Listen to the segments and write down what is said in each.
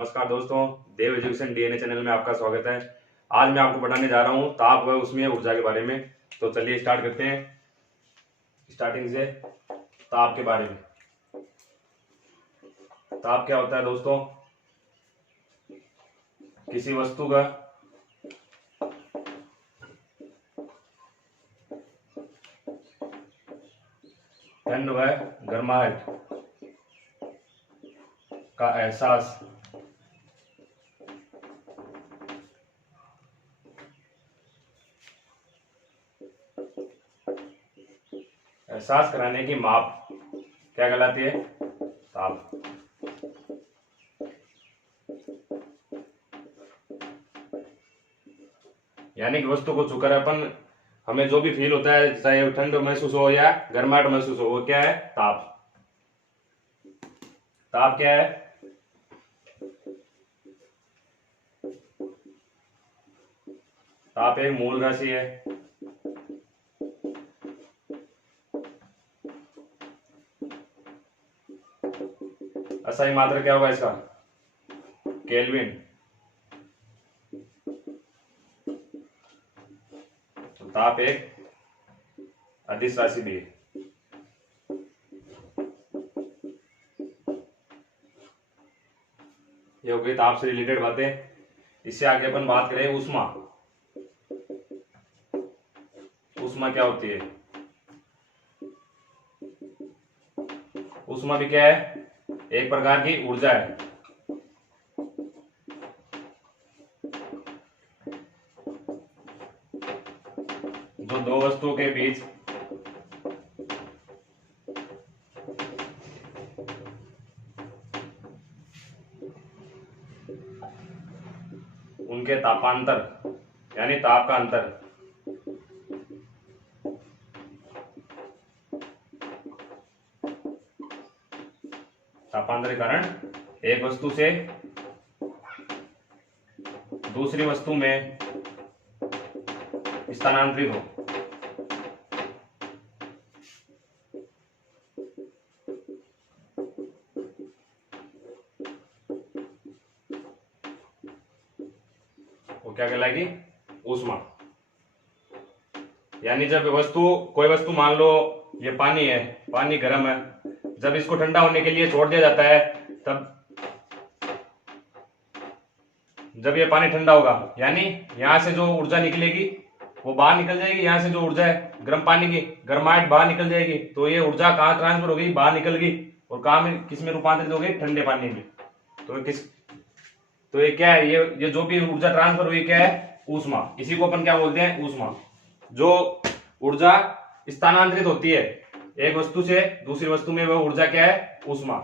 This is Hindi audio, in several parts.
नमस्कार दोस्तों, देव एजुकेशन डीएनए चैनल में आपका स्वागत है। आज मैं आपको बताने जा रहा हूँ ताप व उसमें ऊर्जा के बारे में। तो चलिए स्टार्ट करते हैं। स्टार्टिंग से ताप के बारे में। ताप क्या होता है दोस्तों? किसी वस्तु का ठंड व गर्माहट का एहसास कराने की माप क्या कहलाती है? ताप। यानी कि वस्तु को छूकर अपन हमें जो भी फील होता है, चाहे ठंड महसूस हो या गर्माहट महसूस हो, वो क्या है? ताप। ताप क्या है? ताप एक मूल राशि है। असाई मात्रा क्या होगा इसका? केल्विन। तो ताप एक अदिश राशि भी है। ये हो गई ताप से रिलेटेड बातें। इससे आगे अपन बात करें ऊष्मा। ऊष्मा क्या होती है? ऊष्मा भी क्या है? एक प्रकार की ऊर्जा है। जो दो वस्तुओं के बीच उनके तापांतर यानी ताप का अंतर तापांतर के कारण एक वस्तु से दूसरी वस्तु में स्थानांतरित हो। वो क्या कहलाएगी? ऊष्मा। यानी जब कोई वस्तु मान लो ये पानी है, पानी गर्म है, जब इसको ठंडा होने के लिए छोड़ दिया जाता है, तब जब ये पानी ठंडा होगा, यानी यहां से जो ऊर्जा निकलेगी वो बाहर निकल जाएगी। यहां से जो ऊर्जा है गर्म पानी की, गर्माहट बाहर निकल जाएगी। तो ये ऊर्जा कहाँ ट्रांसफर हो गई? बाहर निकल गई। और कहाँ में, किस में रूपांतरित हो गई? ठंडे पानी में। तो ये क्या है? ये जो भी ऊर्जा ट्रांसफर हुई क्या है? ऊष्मा। इसी को अपन क्या बोलते हैं? ऊष्मा। जो ऊर्जा स्थानांतरित होती है एक वस्तु से दूसरी वस्तु में, वह ऊर्जा क्या है? ऊष्मा।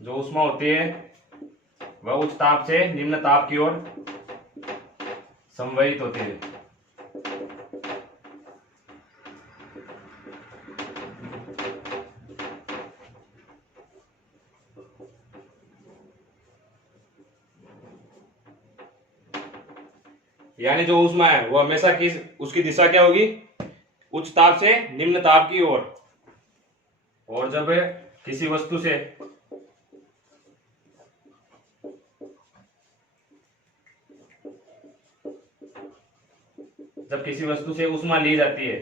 जो ऊष्मा होती है वह उच्च ताप से निम्न ताप की ओर संवहित होती है। यानी जो ऊष्मा है वो हमेशा उसकी दिशा क्या होगी? उच्च ताप से निम्न ताप की ओर। और जब किसी वस्तु से ऊष्मा ली जाती है,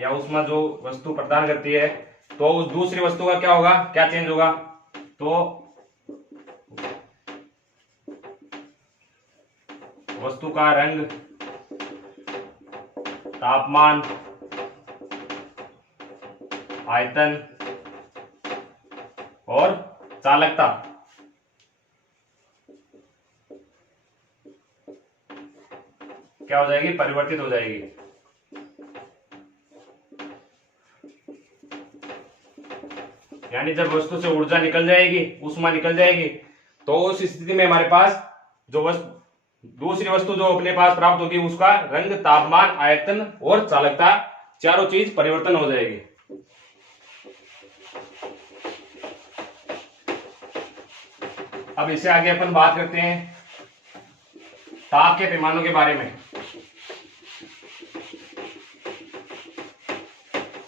या ऊष्मा जो वस्तु प्रदान करती है, तो उस दूसरी वस्तु का क्या होगा? क्या चेंज होगा? तो वस्तु का रंग, तापमान, आयतन और चालकता क्या हो जाएगी? परिवर्तित हो जाएगी। यानी जब वस्तु से ऊर्जा निकल जाएगी, ऊष्मा निकल जाएगी, तो उस स्थिति में हमारे पास दूसरी वस्तु जो अपने पास प्राप्त होगी उसका रंग, तापमान, आयतन और चालकता चारों चीज परिवर्तन हो जाएगी। अब इससे आगे अपन बात करते हैं ताप के पैमानों के बारे में।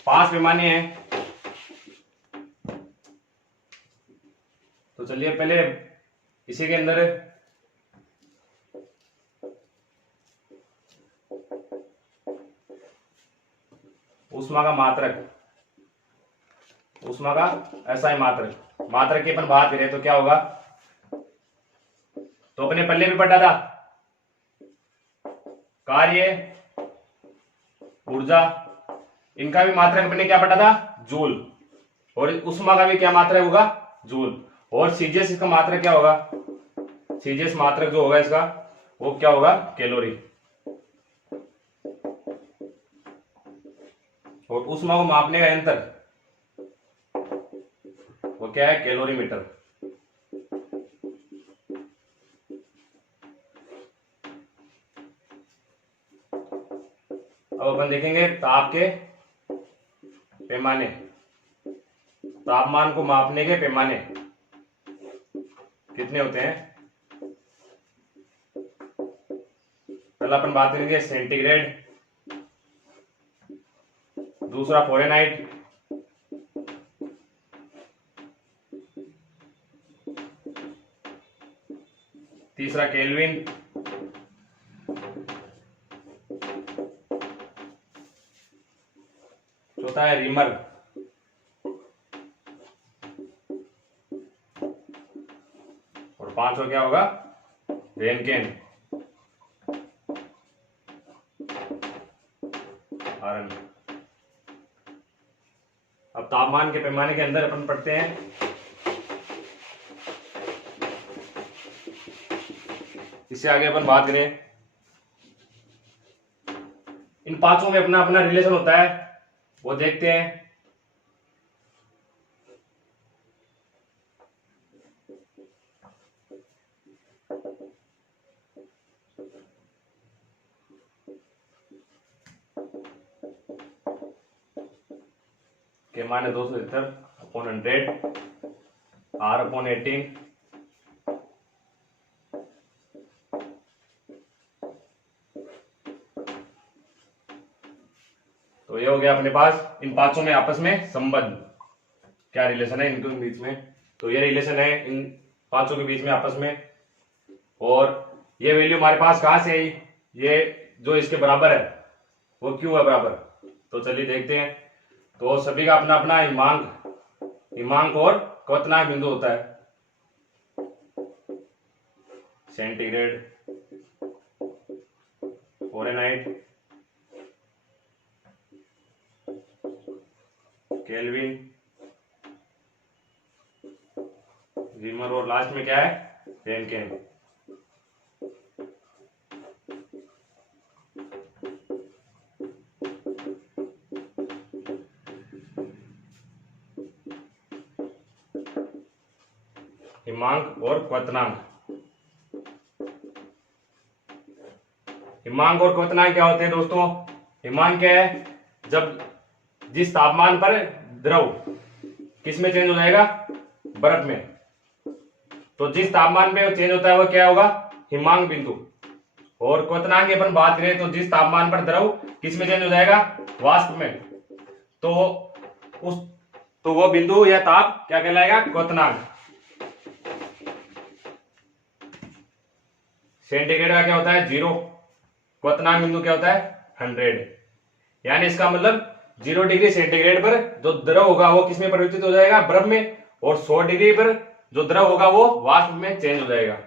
5 पैमाने हैं। तो चलिए पहले इसी के अंदर ऊष्मा का मात्रक, ऊष्मा का एसआई मात्रक, मात्रक की अपन बात करें तो क्या होगा, तो अपने पल्ले में पढ़ा था कार्य, ऊर्जा, इनका भी मात्रक अपने क्या पढ़ा था, जूल, और ऊष्मा का भी क्या मात्रक होगा, जूल। और सीजीएस इसका मात्रक क्या होगा, सीजीएस मात्रक जो होगा इसका वो क्या होगा, कैलोरी। और ऊष्मा को मापने का यंत्र वो क्या है, कैलोरीमीटर। अब अपन देखेंगे ताप के पैमाने, तापमान को मापने के पैमाने कितने होते हैं। पहला अपन बात करेंगे सेंटीग्रेड, दूसरा फ़ारेनहाइट, तीसरा केल्विन, चौथा है रीमर, और पांचवा क्या होगा, रेनकेन, आरन। अब तापमान के पैमाने के अंदर अपन पढ़ते हैं इससे आगे अपन बात करें, इन पांचों में अपना अपना रिलेशन होता है, वो देखते हैं। के माने 270/100, R/18, तो ये हो गया अपने पास इन पांचों में आपस में संबंध, क्या रिलेशन है इनके बीच में। तो ये रिलेशन है इन पांचों के बीच में आपस में, और ये वैल्यू हमारे पास कहां से आई, ये जो इसके बराबर है वो क्यों है बराबर, तो चलिए देखते हैं। तो सभी का अपना अपना हिमांक और क्वथनांक बिंदु होता है। सेंटीग्रेड, फ़ारेनहाइट, केल्विन, रीमर, और लास्ट में क्या है, रेनकेन। हिमांक और क्वथनांक, हिमांक और क्वथनांक क्या होते हैं दोस्तों, हिमांक क्या है, जब जिस तापमान पर द्रव किस में चेंज हो जाएगा, बर्फ में, तो जिस तापमान पे चेंज होता है वो क्या होगा, हिमांक बिंदु। और क्वथनांक की अपन बात करें तो जिस तापमान पर द्रव किस में चेंज हो जाएगा, वाष्प में, तो वो बिंदु या ताप क्या कहलाएगा, क्वथनांक। सेंटीग्रेड का क्या होता है, 0, क्वथनांक बिंदु क्या होता है, 100। यानी इसका मतलब 0 डिग्री सेंटीग्रेड पर जो द्रव होगा वो किसमें परिवर्तित हो जाएगा, बर्फ में, और 100 डिग्री पर जो द्रव होगा वो वाष्प में चेंज हो जाएगा।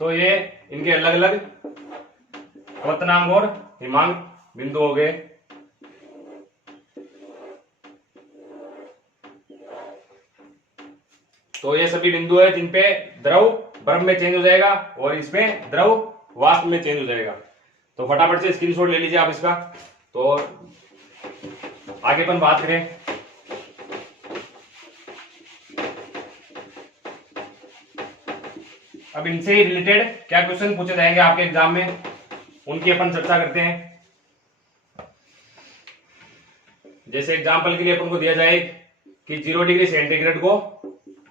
तो ये इनके अलग अलग क्वथनांक और हिमांक बिंदु हो गए। तो ये सभी बिंदु है जिनपे द्रव बर्फ में चेंज हो जाएगा और इसमें द्रव वाष्प में चेंज हो जाएगा। तो फटाफट से स्क्रीनशॉट ले लीजिए आप इसका। तो आगे अपन बात करें, अब इनसे ही रिलेटेड क्या क्वेश्चन पूछे जाएंगे आपके एग्जाम में, उनकी अपन चर्चा करते हैं। जैसे एग्जाम्पल के लिए अपन को दिया जाए कि 0 डिग्री सेंटीग्रेड को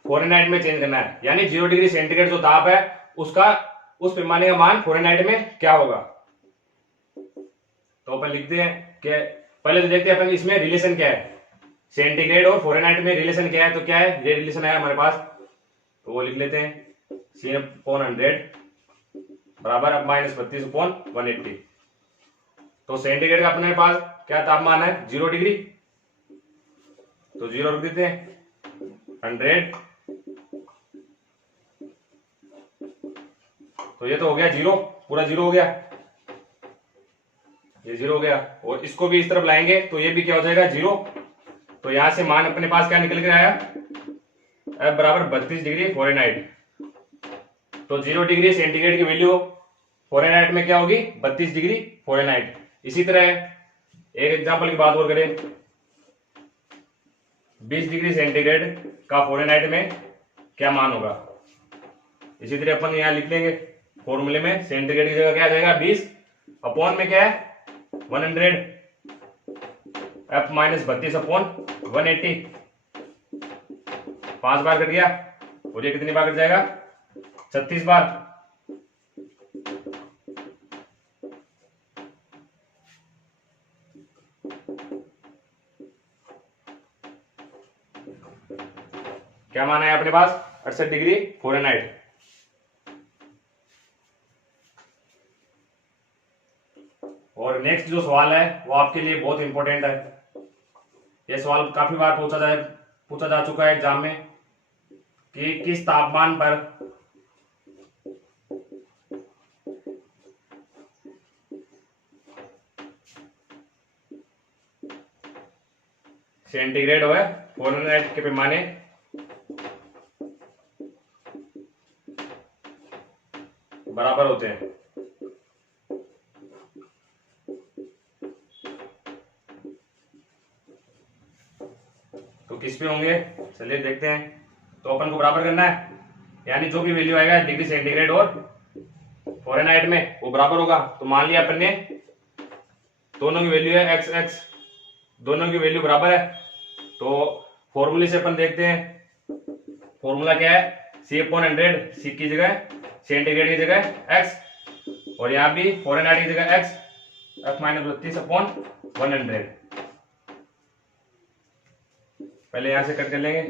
फ़ारेनहाइट में चेंज करना है, यानी 0 डिग्री सेंटीग्रेड जो ताप है उसका उस पैमाने का मान फ़ारेनहाइट में क्या होगा। तो अपन लिखते हैं कि पहले तो देखते हैं अपन इसमें रिलेशन क्या है, सेंटीग्रेड और फ़ारेनहाइट में रिलेशन क्या है। तो क्या है, ये रिलेशन है हमारे पास, तो वो लिख लेते हैं C/100 बराबर अब -32/180। तो सेंटीग्रेड का अपने पास क्या तापमान है 0 डिग्री, तो 0 रख देते हैं, 100, तो ये तो हो गया 0, पूरा 0 हो गया, ये 0 हो गया। और इसको भी इस तरफ लाएंगे तो ये भी क्या हो जाएगा 0। तो यहां से मान अपने पास क्या निकल के आया, F बराबर 32 डिग्री फ़ारेनहाइट। तो 0 डिग्री सेंटीग्रेड की वैल्यू फ़ारेनहाइट में क्या होगी 32 डिग्री फ़ारेनहाइट। इसी तरह एक एग्जांपल की बात और करें, 20 डिग्री सेंटीग्रेड का फ़ारेनहाइट में क्या मान होगा। इसी तरह अपन यहां लिख लेंगे फॉर्मूले में, सेंटीग्रेड की जगह क्या आ जाएगा 20, अपॉन में क्या है 100, F -32/180, 5 बार कट गया और ये कितनी बार कट जाएगा 36 बार। क्या माना है अपने पास 68 डिग्री फ़ारेनहाइट। और नेक्स्ट जो सवाल है वो आपके लिए बहुत इंपॉर्टेंट है। ये सवाल काफी बार पूछा जा चुका है एग्जाम में कि किस तापमान पर सेंटीग्रेड और फ़ारेनहाइट के पैमाने बराबर होते हैं। तो किस पे होंगे, चलिए देखते हैं। तो अपन को बराबर करना है, यानी जो भी वैल्यू आएगा डिग्री सेंटीग्रेड और फ़ारेनहाइट में वो बराबर होगा। तो मान लिया अपन ने दोनों की वैल्यू है x x, दोनों की वैल्यू बराबर है। तो फॉर्मूले से अपन देखते हैं, फॉर्मूला क्या है C/100, C की जगह सेंटीग्रेड की जगह x और यहाँ भी फ़ारेनहाइट की जगह x, F -32/100। पहले यहां से कट कर लेंगे।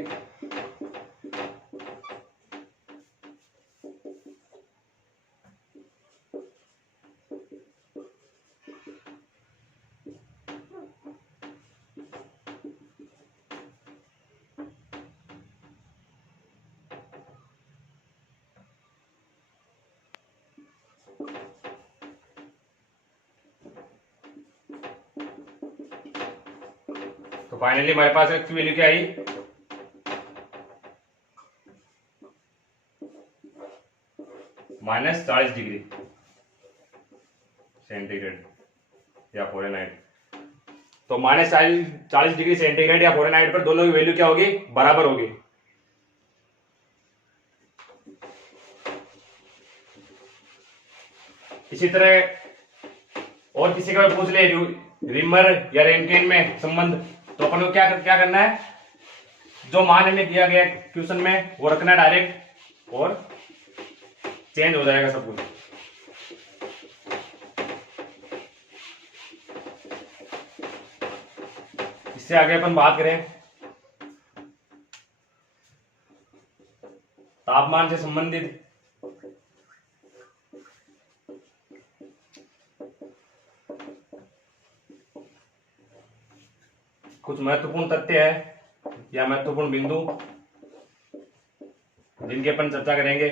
तो फाइनली हमारे पास x की वैल्यू क्या आई, -40 डिग्री सेंटीग्रेड या फ़ारेनहाइट। तो -40 डिग्री सेंटीग्रेड या फ़ारेनहाइट पर दोनों की वैल्यू क्या होगी बराबर होगी। इसी तरह और किसी का पूछ ले रिमर या रैंकिन में संबंध, तो अपन को क्या करना है, जो मान हमें दिया गया क्वेश्चन में वो रखना डायरेक्ट और चेंज हो जाएगा सब कुछ। इससे आगे अपन बात करें तापमान से संबंधित कुछ महत्वपूर्ण तथ्य है या महत्वपूर्ण बिंदु जिनकी अपन चर्चा करेंगे।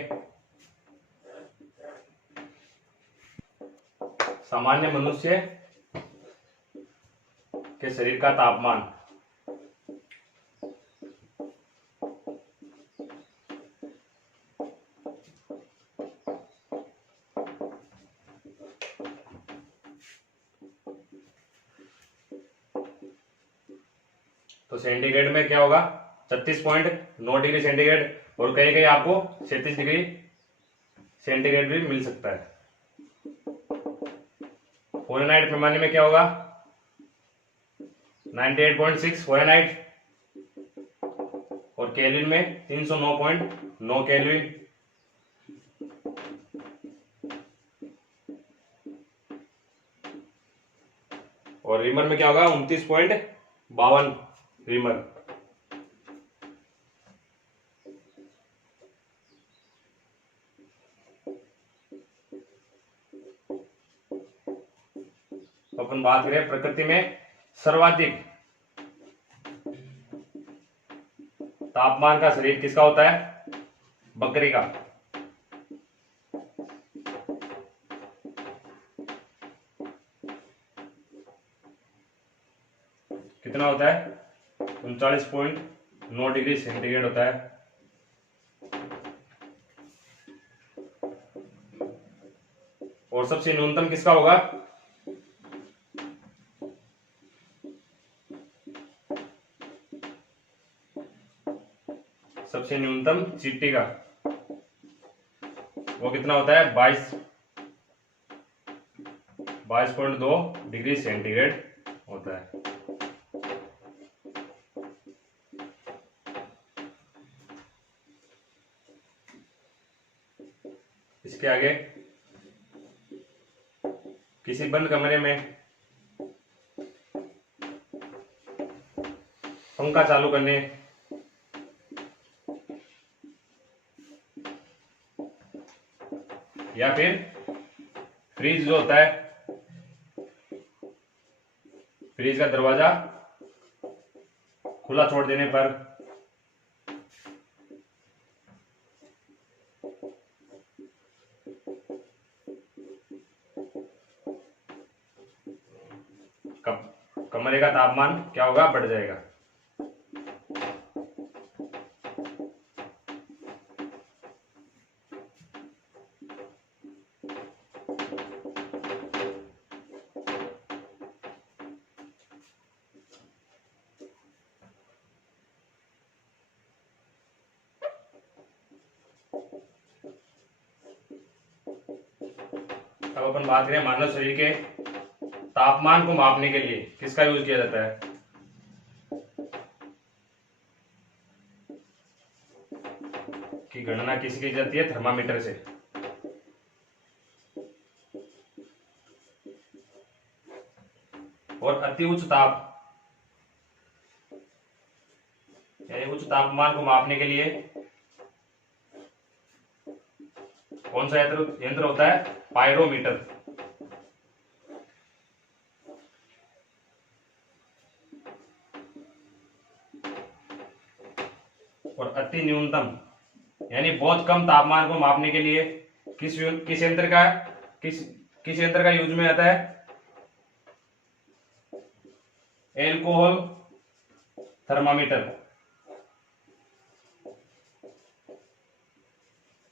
सामान्य मनुष्य के शरीर का तापमान तो सेंटीग्रेड में क्या होगा, 36.9 डिग्री सेंटीग्रेड, और कहीं कहीं आपको 36 डिग्री सेंटीग्रेड भी मिल सकता है। फ़ारेनहाइट पैमाने में क्या होगा, 98.6 फ़ारेनहाइट, और केल्विन में 309.9 केल्विन। और रीमर में क्या होगा, 29.52 रीमर। तो अपन बात करें प्रकृति में सर्वाधिक तापमान का शरीर किसका होता है, बकरी का। कितना होता है, 39.9 डिग्री सेंटीग्रेड होता है। और सबसे न्यूनतम किसका होगा, सबसे न्यूनतम चींटी का, वो कितना होता है, 22.2 डिग्री सेंटीग्रेड होता है। इसके आगे, किसी बंद कमरे में पंखा चालू करने या फिर फ्रीज जो होता है, फ्रीज का दरवाजा खुला छोड़ देने पर कमरे का तापमान क्या होगा, बढ़ जाएगा। अब अपन बात करें मानव शरीर के तापमान को मापने के लिए किसका यूज किया जाता है, की गणना किसकी की जाती है, थर्मामीटर से। और अति उच्च ताप यानी उच्च तापमान को मापने के लिए कौन सा यंत्र होता है, पायरोमीटर। और अति न्यूनतम यानी बहुत कम तापमान को मापने के लिए किस यंत्र का किस यंत्र का यूज में आता है, एल्कोहल थर्मामीटर।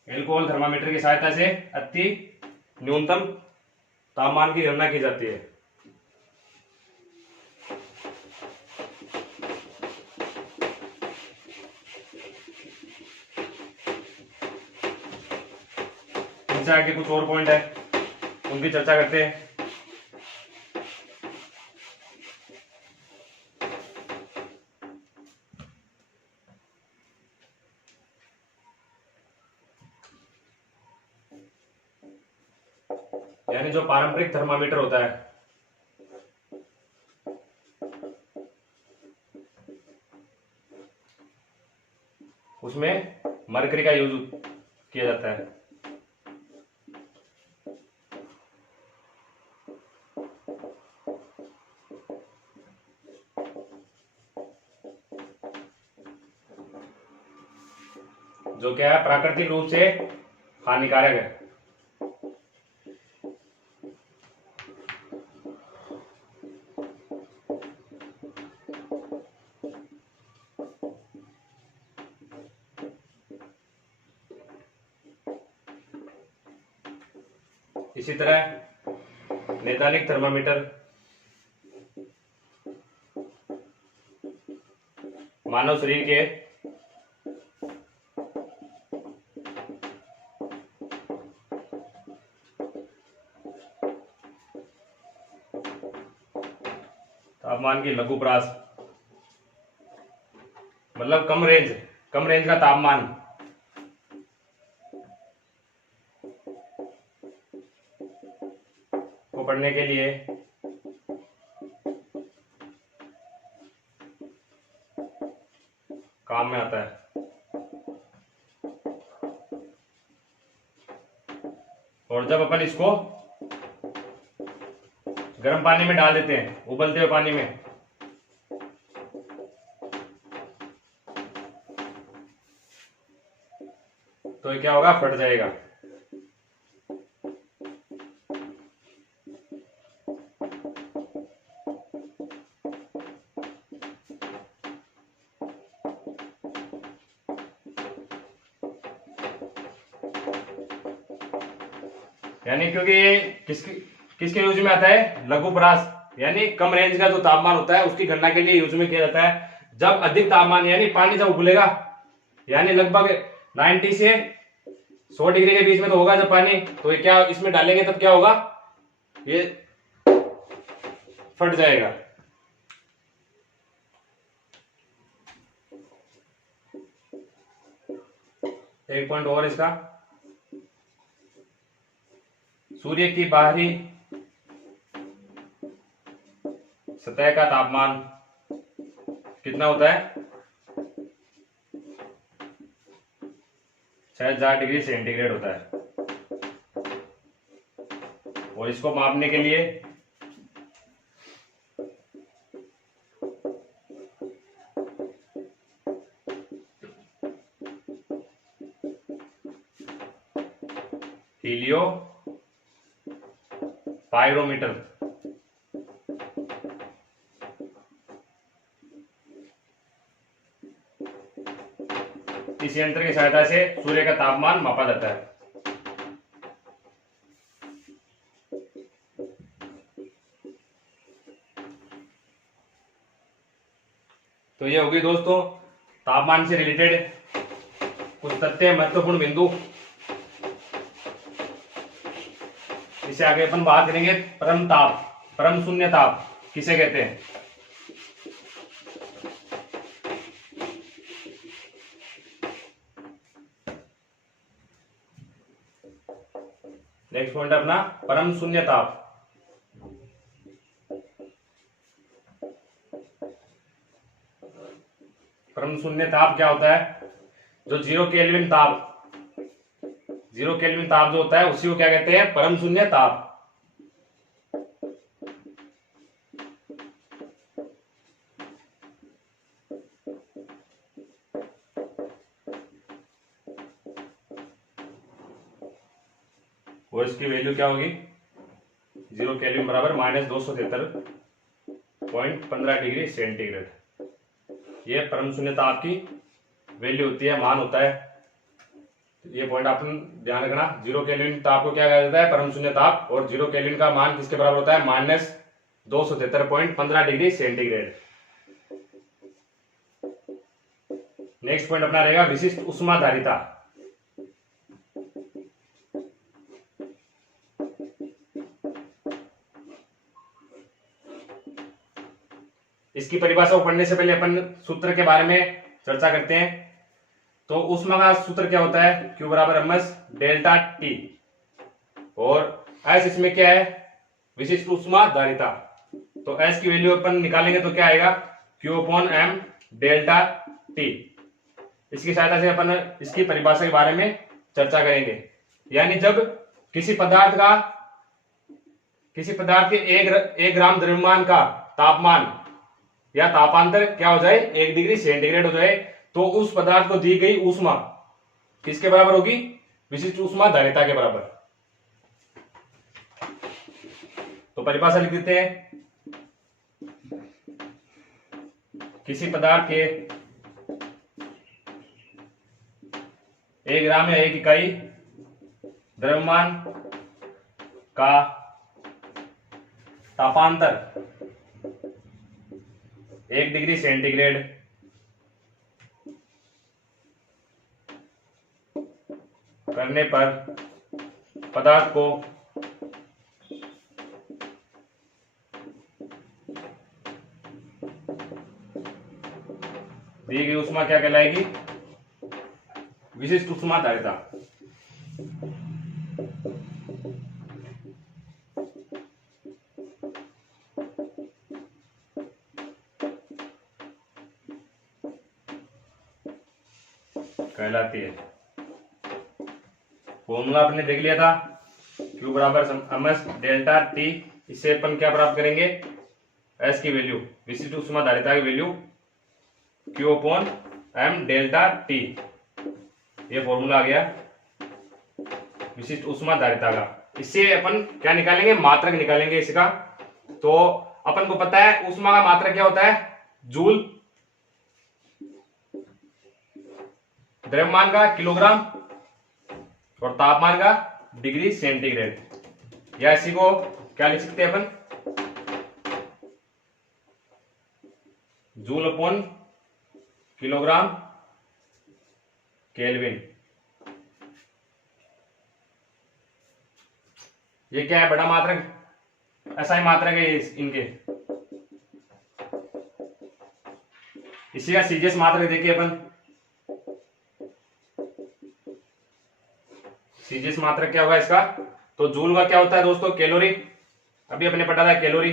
एल्कोहल थर्मामीटर की सहायता से अति न्यूनतम तापमान की गणना की जाती है। इनसे आगे कुछ और पॉइंट है, उनकी चर्चा करते हैं। यानी जो पारंपरिक थर्मामीटर होता है उसमें मरकरी का यूज किया जाता है। जो क्या है, प्राकृतिक रूप से हानिकारक है। इसी तरह नैदानिक थर्मामीटर मानव शरीर के तापमान की लघुपरास, मतलब कम रेंज का तापमान को पढ़ने के लिए काम में आता है। और जब अपन इसको गर्म पानी में डाल देते हैं, उबलते हुए पानी में, तो ये क्या होगा, फट जाएगा। यानी क्योंकि ये किसके यूज में आता है, लघुपरास, यानी कम रेंज का जो तापमान होता है उसकी गणना के लिए यूज में किया जाता है। जब अधिक तापमान यानी पानी जब उबलेगा, यानी लगभग 90 से 100 डिग्री के बीच में तो होगा जब पानी, तो ये क्या इसमें डालेंगे तब क्या होगा, ये फट जाएगा। एक पॉइंट और इसका, सूर्य की बाहरी सतह का तापमान कितना होता है, 6000 डिग्री सेंटीग्रेड होता है। और इसको मापने के लिए हीलियो पायरोमीटर, इस यंत्र की सहायता से सूर्य का तापमान मापा जाता है। तो ये होगी दोस्तों तापमान से रिलेटेड कुछ तथ्य, महत्वपूर्ण बिंदु। इससे आगे अपन बात करेंगे परम ताप, परम शून्य ताप किसे कहते हैं। नेक्स्ट पॉइंट अपना परम शून्य ताप। परम शून्य ताप क्या होता है, जो जीरो केल्विन ताप जो होता है उसी को क्या कहते हैं, परम शून्य ताप। और इसकी वैल्यू क्या होगी, 0 केल्विन बराबर -273.15 डिग्री सेंटीग्रेड। ये परम शून्य ताप की वैल्यू होती है, मान होता है। ये पॉइंट आप ध्यान रखना, 0 केल्विन ताप को क्या कहा जाता है, परम शून्य ताप। और 0 केल्विन का मान किसके बराबर होता है, -273.15 डिग्री सेंटीग्रेड। नेक्स्ट पॉइंट अपना रहेगा विशिष्ट ऊष्माधारिता। इसकी परिभाषा को पढ़ने से पहले अपन सूत्र के बारे में चर्चा करते हैं। तो ऊष्मा का सूत्र क्या होता है, Q बराबर mS डेल्टा T। और S इसमें क्या है, विशिष्ट ऊष्माधारिता। तो S की वैल्यू अपन निकालेंगे तो क्या आएगा, Q/m डेल्टा T। इसकी सहायता से अपन इसकी परिभाषा के बारे में चर्चा करेंगे। यानी जब किसी पदार्थ के 1 ग्राम द्रव्यमान का तापमान या तापांतर क्या हो जाए, 1 डिग्री सेंटीग्रेड हो जाए, तो उस पदार्थ को दी गई ऊष्मा किसके बराबर होगी, विशिष्ट ऊष्माधारिता के बराबर। तो परिभाषा लिख देते हैं, किसी पदार्थ के 1 ग्राम या 1 इकाई द्रव्यमान का तापांतर 1 डिग्री सेंटीग्रेड करने पर पदार्थ को दी गई ऊष्मा क्या कहलाएगी? विशिष्ट ऊष्मा धारिता। कहलाती है। फॉर्मूला आपने देख लिया था, Q बराबर एमएस डेल्टा टी। इससे अपन क्या प्राप्त करेंगे? S की वैल्यू, विशिष्ट ऊष्मा धारिता की value Q upon M delta T. ये फॉर्मूला आ गया विशिष्ट ऊष्मा धारिता का। इससे अपन क्या निकालेंगे? मात्रक निकालेंगे इसका। तो अपन को पता है ऊष्मा का मात्रक क्या होता है? जूल। द्रव्यमान का किलोग्राम और तापमान का डिग्री सेंटीग्रेड। या इसी को क्या लिख सकते हैं अपन? Joule upon kilogram kelvin. ये क्या है? बड़ा मात्रक, ऐसा ही मात्रक है इनके। इसी का सीजीएस मात्रक देखिए अपन। सीजीएस मात्रक क्या होगा इसका? तो जूल का क्या होता है दोस्तों? कैलोरी। अभी अपने पढ़ा था कैलोरी।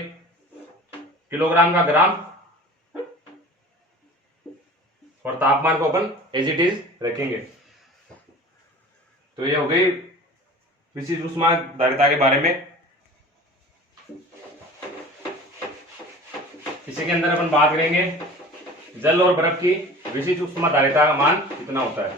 किलोग्राम का ग्राम। और तापमान को अपन एज इट इज रखेंगे। तो ये हो गई विशिष्ट ऊष्मा धारिता के बारे में। इसी के अंदर अपन बात करेंगे जल और बर्फ की विशिष्ट ऊष्मा धारिता का मान कितना होता है।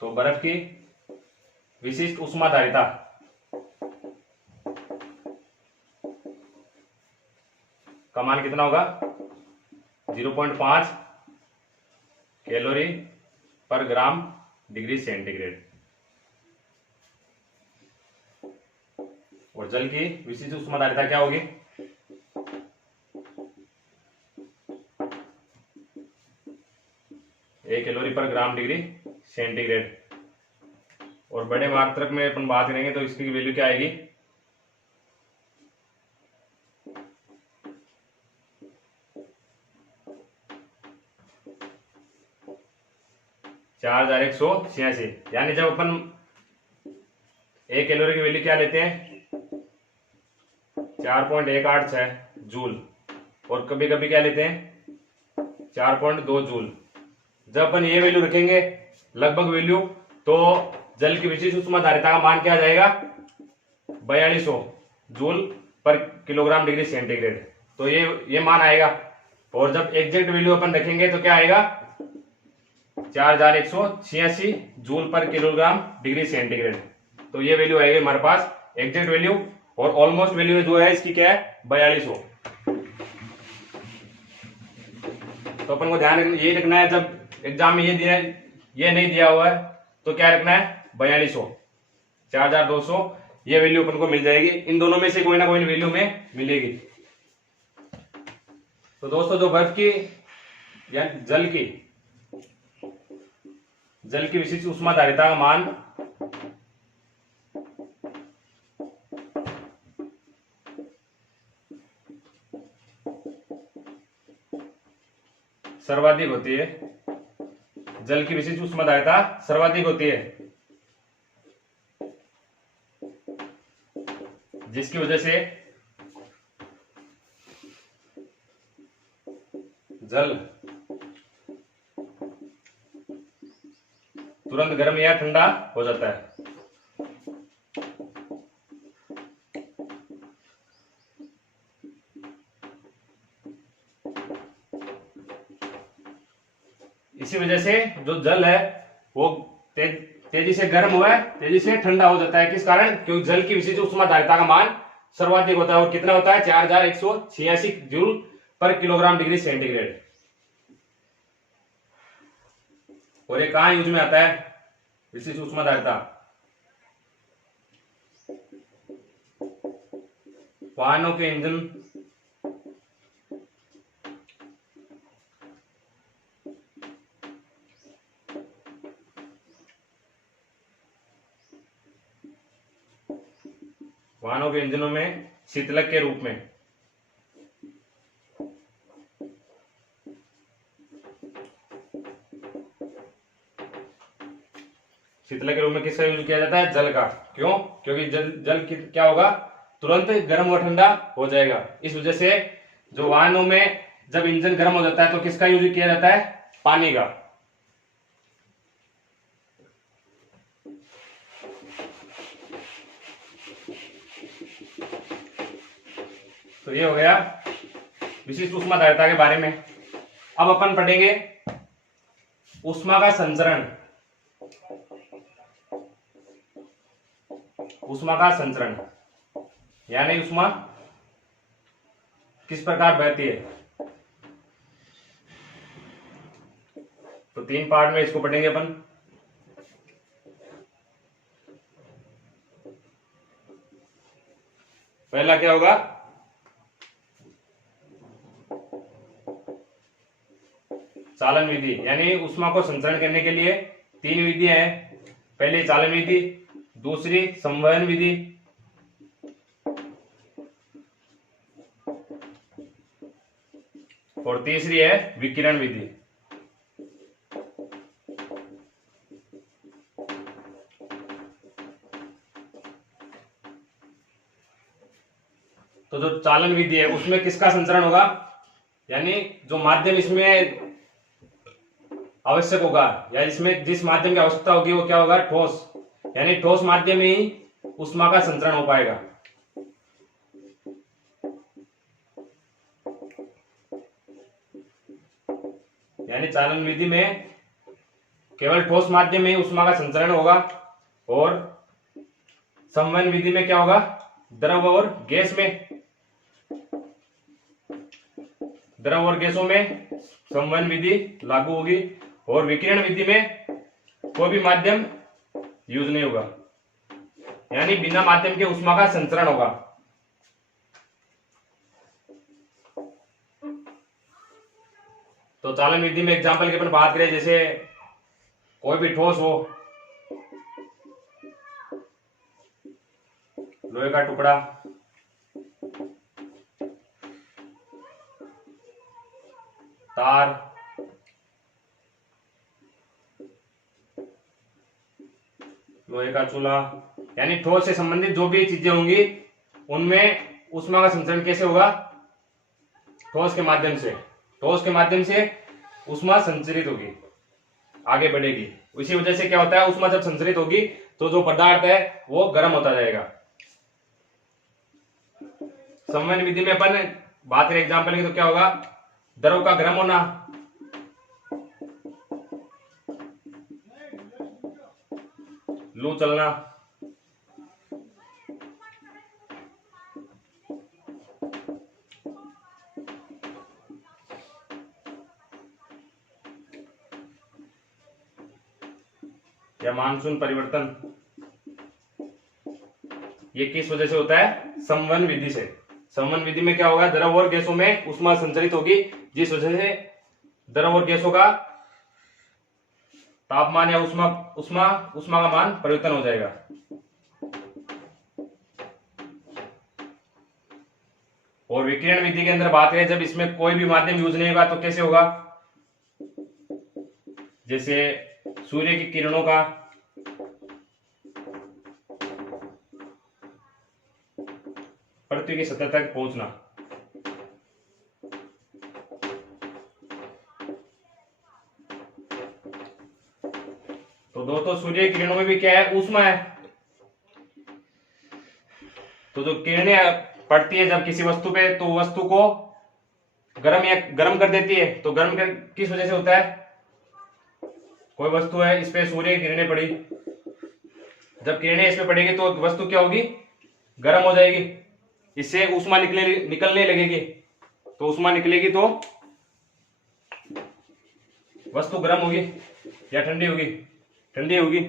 तो बर्फ की विशिष्ट ऊष्मा धारिता का मान कितना होगा? 0.5 कैलोरी पर ग्राम डिग्री सेंटीग्रेड। और जल की विशिष्ट ऊष्मा धारिता क्या होगी? 1 कैलोरी पर ग्राम डिग्री सेंटीग्रेड। और बड़े मात्रक में अपन बात करेंगे तो इसकी वैल्यू क्या आएगी? 4186। यानी जब अपन 1 कैलोरी की वैल्यू क्या लेते हैं? 4.186 जूल। और कभी कभी क्या लेते हैं? 4.2 जूल। जब अपन ये वैल्यू रखेंगे लगभग वैल्यू, तो जल की विशिष्ट ऊष्मा धारिता का मान क्या आ जाएगा? 4200 जूल पर किलोग्राम डिग्री सेंटीग्रेड। तो ये मान आएगा। और जब एग्जैक्ट वैल्यू अपन रखेंगे तो क्या आएगा? 4186 जूल पर किलोग्राम डिग्री सेंटीग्रेड। तो ये वैल्यू आएगी हमारे पास एग्जैक्ट वैल्यू। और ऑलमोस्ट वैल्यू जो है इसकी क्या है? 4200। तो अपन को ध्यान ये रखना है, जब एग्जाम में ये नहीं दिया हुआ है तो क्या रखना है? 4200, 4200 ये वैल्यू अपन को मिल जाएगी। इन दोनों में से कोई ना कोई वैल्यू में मिलेगी। तो दोस्तों जो बर्फ की या जल की विशिष्ट ऊष्मा धारिता का मान सर्वाधिक होती है। जल की विशिष्ट ऊष्मा धारिता सर्वाधिक होती है, जिसकी वजह से जल तुरंत गर्म या ठंडा हो जाता है। इसी वजह से जो जल है वो तेजी से गर्म हुआ है, तेजी से ठंडा हो जाता है। किस कारण? क्योंकि जल की विशिष्ट ऊष्मा धारिता का मान सर्वाधिक होता है। और कितना होता है? 4186 जूल पर किलोग्राम डिग्री सेंटीग्रेड। और ये कहां यूज में आता है? विशिष्ट ऊष्मा धारिता वाहनों के इंजन वाहनों के इंजनों में शीतलक के रूप में। शीतलक के रूप में किसका यूज किया जाता है? जल का। क्यों? क्योंकि जल क्या होगा? तुरंत गर्म और ठंडा हो जाएगा। इस वजह से जो वाहनों में जब इंजन गर्म हो जाता है तो किसका यूज किया जाता है? पानी का। तो ये हो गया विशिष्ट ऊष्माधारिता के बारे में। अब अपन पढ़ेंगे ऊष्मा का संचरण। ऊष्मा का संचरण यानी ऊष्मा किस प्रकार बहती है। तो 3 पार्ट में इसको पढ़ेंगे अपन। पहला क्या होगा? चालन विधि, यानी ऊष्मा को संचरण करने के लिए 3 विधियां हैं। पहली चालन विधि, दूसरी संवहन विधि, और तीसरी है विकिरण विधि। तो जो चालन विधि है उसमें किसका संचरण होगा? यानी जो माध्यम इसमें आवश्यक होगा या इसमें जिस माध्यम की आवश्यकता होगी वो क्या होगा? ठोस। यानी ठोस माध्यम में ही ऊष्मा का संचरण हो पाएगा। यानी चालन विधि में केवल ठोस माध्यम में ही ऊष्मा का संचरण होगा, और संवहन विधि में क्या होगा? द्रव और गैस में, द्रव और गैसों में संवहन विधि लागू होगी, और विकिरण विधि में कोई भी माध्यम यूज नहीं होगा, यानी बिना माध्यम के ऊष्मा का संचरण होगा। तो चालन विधि में एग्जांपल की अपन बात करें, जैसे कोई भी ठोस हो, लोहे का टुकड़ा, तार, लोहे का चूल्हा, यानी ठोस से संबंधित जो भी चीजें होंगी उनमें ऊष्मा का संचरण कैसे होगा? ठोस के माध्यम से। ठोस के माध्यम से ऊष्मा संचरित होगी, आगे बढ़ेगी। इसी वजह से क्या होता है? ऊष्मा जब संचरित होगी तो जो पदार्थ है वो गर्म होता जाएगा। संवहन विधि में अपन बात करें एग्जांपल की तो क्या होगा? द्रव का गर्म होना, लू चलना, या मानसून परिवर्तन। ये किस वजह से होता है? संवहन विधि से। संवहन विधि में क्या होगा? द्रव और गैसों में ऊष्मा संचरित होगी, जिस वजह से द्रव और गैसों का तापमान या ऊष्मा का मान परिवर्तन हो जाएगा। और विकिरण विधि के अंदर बात करें, जब इसमें कोई भी माध्यम यूज नहीं होगा तो कैसे होगा? जैसे सूर्य की किरणों का पृथ्वी की सतह तक पहुंचना। तो दोस्तों सूर्य की किरणों में भी क्या है? ऊष्मा है। तो जो किरणें पड़ती है जब किसी वस्तु पे, तो वस्तु को गर्म कर देती है। तो गर्म किस वजह से होता है? कोई वस्तु है, इस पे सूर्य की किरणें पड़ी, जब किरणें इस पे पड़ेगी तो वस्तु क्या होगी? गर्म हो जाएगी, इससे ऊष्मा निकलने लगेगी। तो ऊष्मा निकलेगी तो वस्तु गर्म होगी या ठंडी होगी? ठंडी होगी।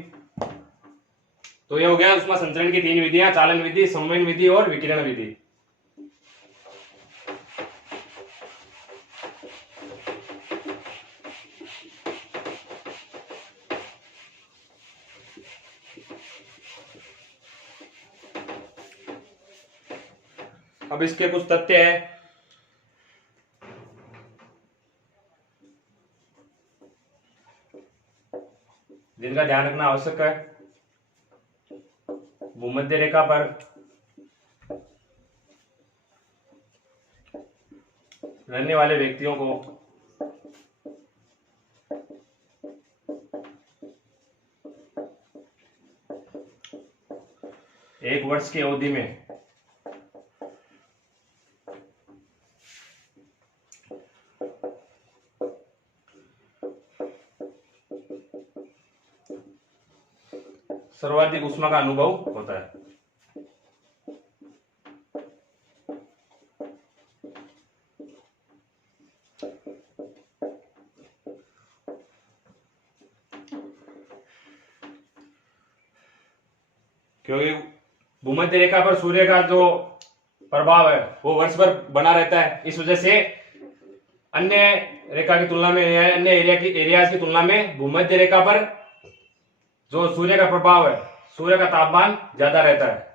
तो ये हो गया ऊष्मा संचरण की 3 विधियां: चालन विधि, संवहन विधि और विकिरण विधि। अब इसके कुछ तथ्य हैं जिनका ध्यान रखना आवश्यक है। भूमध्य रेखा पर रहने वाले व्यक्तियों को एक वर्ष की अवधि में सर्वाधिक ऊष्मा का अनुभव होता है। क्योंकि भूमध्य रेखा पर सूर्य का जो प्रभाव है वो वर्ष भर बना रहता है, इस वजह से अन्य रेखा की तुलना में, अन्य एरियाज की तुलना में भूमध्य रेखा पर जो सूर्य का प्रभाव है, सूर्य का तापमान ज्यादा रहता है।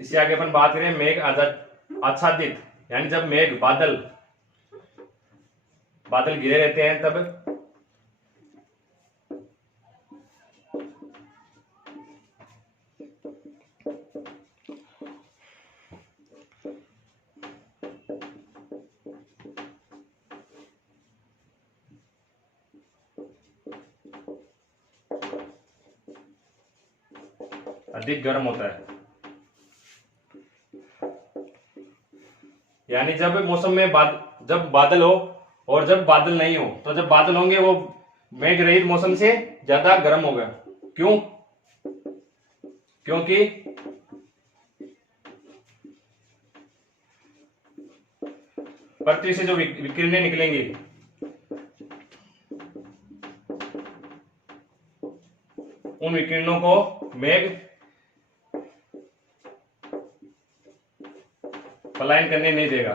इससे आगे अपन बात करें मेघ आच्छादित, यानी जब मेघ बादल घिरे रहते हैं तब अधिक गर्म होता है। यानी जब मौसम में जब बादल हो और जब बादल नहीं हो, तो जब बादल होंगे वो मेघ रहित मौसम से ज्यादा गर्म होगा। क्यों? क्योंकि पृथ्वी से जो विकिरणें निकलेंगी उन विकिरणों को मेघ पलायन करने नहीं देगा।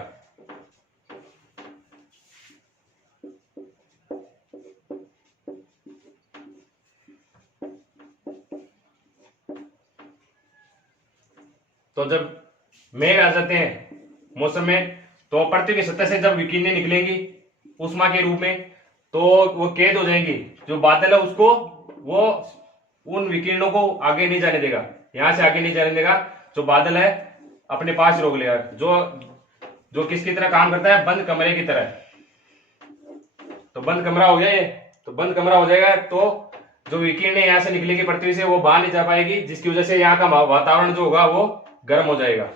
तो जब मेघ आ जाते हैं मौसम में, तो पृथ्वी की सतह से जब विकिरणें निकलेंगी ऊष्मा के रूप में, तो वो कैद हो जाएंगी। जो बादल है उसको वो उन विकिरणों को आगे नहीं जाने देगा, यहां से आगे नहीं जाने देगा। जो बादल है अपने पास रोक लेगा, जो किसकी तरह काम करता है, बंद कमरे की तरह। तो बंद कमरा हो जाए, तो बंद कमरा हो जाएगा, तो जो विकिरणें यहां से निकलेगी पृथ्वी से वो बाहर नहीं जा पाएगी, जिसकी वजह से यहाँ का वातावरण जो होगा वो गर्म हो जाएगा।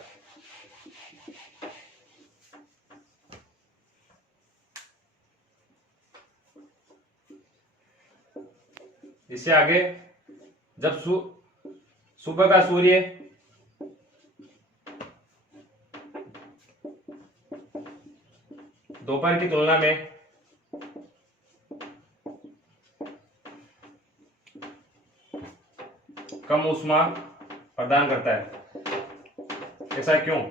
इससे आगे जब सुबह का सूर्य दोपहर की तुलना में कम ऊष्मा प्रदान करता है। ऐसा क्यों?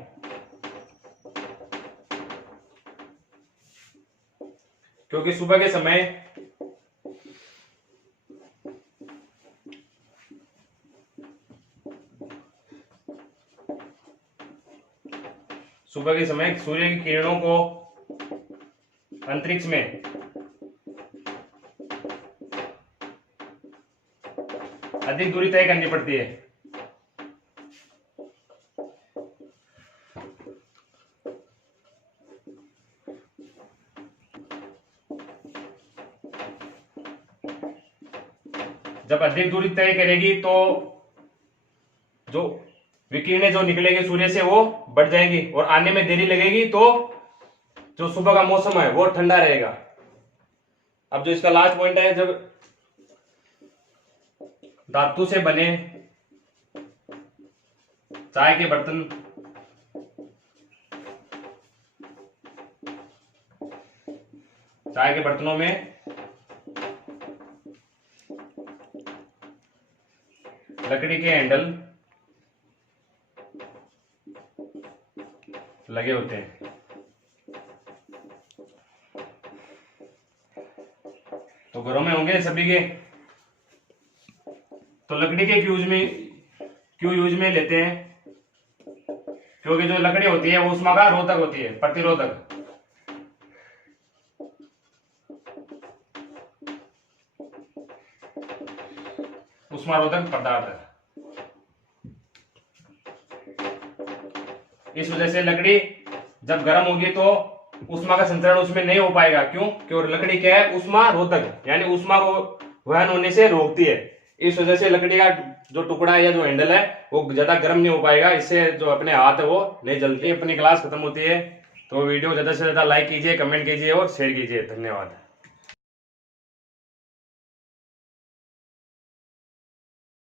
क्योंकि सुबह के समय सूर्य की किरणों को अंतरिक्ष में अधिक दूरी तय करनी पड़ती है। जब अधिक दूरी तय करेगी तो जो विकिरणें जो निकलेगी सूर्य से वो बढ़ जाएंगी और आने में देरी लगेगी, तो जो सुबह का मौसम है वो ठंडा रहेगा। अब जो इसका लास्ट पॉइंट है, जब धातु से बने चाय के बर्तन चाय के बर्तनों में लकड़ी के हैंडल लगे होते हैं। घरों में होंगे सभी के। तो लकड़ी के क्यों यूज में लेते हैं? क्योंकि जो लकड़ी होती है वो उष्मा का रोधक होती है, प्रतिरोधक। उष्मारोधक पदार्थ है। इस वजह से लकड़ी जब गर्म होगी तो उष्मा का संचरण उसमें नहीं हो पाएगा। क्यों? क्योंकि लकड़ी क्या है? उष्मा रोधक, यानी उष्मा को वहन होने से रोकती है। इस वजह से लकड़ी का जो टुकड़ा है या जो हैंडल है वो ज्यादा गर्म नहीं हो पाएगा। इससे जो अपने हाथ है वो नहीं जलती। अपनी क्लास खत्म होती है। तो वीडियो ज्यादा से ज्यादा लाइक कीजिए, कमेंट कीजिए और शेयर कीजिए। धन्यवाद।